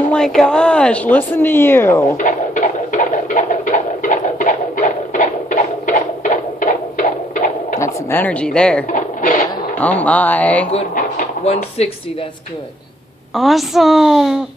Oh my gosh, listen to you. That's some energy there. Yeah. Oh my. Good 160, that's good. Awesome.